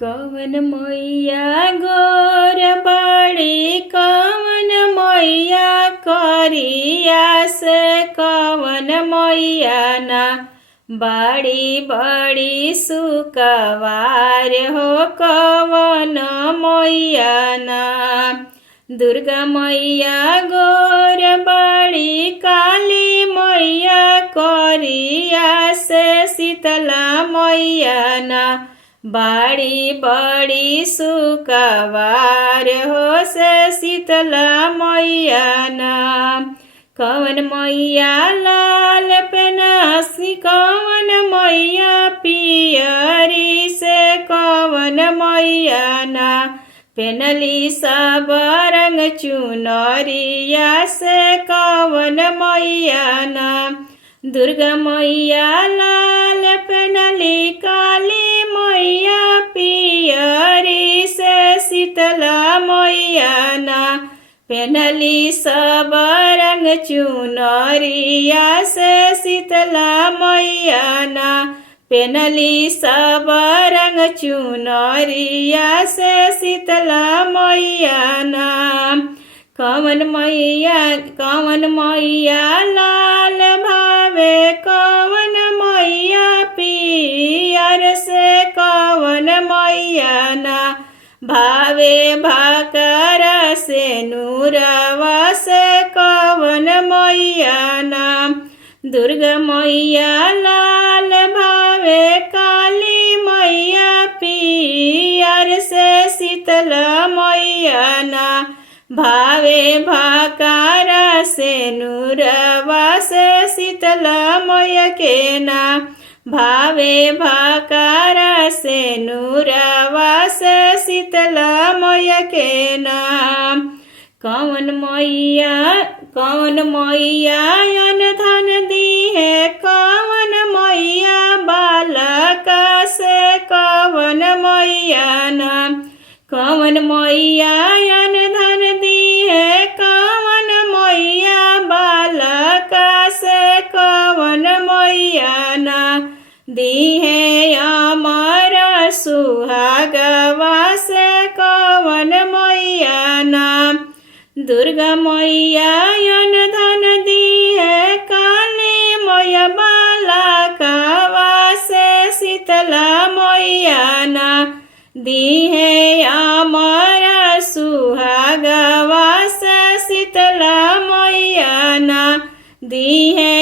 कवन मैया गोर बड़ी कवन मैया करिया से कवन मैया ना बड़ी बड़ी सुकवार हो कवन मैया ना दुर्गा मैया गोर बड़ी काली मैया करिया से शीतला मैया ना बड़ी बड़ी सुकवार हो से शीतला मैया ना कवन मैया लाल पेनासी कवन मैया पियरी से कवन मैया ना पेनली सब रंग चुनरिया से कवन मैया ना दुर्गा मैया लाल पेनली काली मैया पियरी से शीतला मैया ना पेनली सब रंग चुनरिया से शीतला मैया ना पेनली सब रंग चुनरिया से शीतला मैया ना कवन मैया लाल भावे कवन मैया पियर से कवन मैया ना भावे भाकर से नूरवा से कवन मैया ना दुर्गा मैया लाल भावे काली मैया पियर से शीतला मैया ना भावे भाकार से नूरवा से शीतला मैया के ना भावे भाकार से नूरवा से शीतला मैया के ना कौन मैया अन धन दी है कौन मैया बालक से कौन मैया ना कौन मैया अन धन दी है कौन मैया बालक से कौन मैया ना दी है अमर सुहागवा से कौन मैया ना दुर्गा मैया अन धन दी है काली मैया बालकवा से शीतला मैया ना दी है अमर सुहागवा से शीतला मैया ना दी है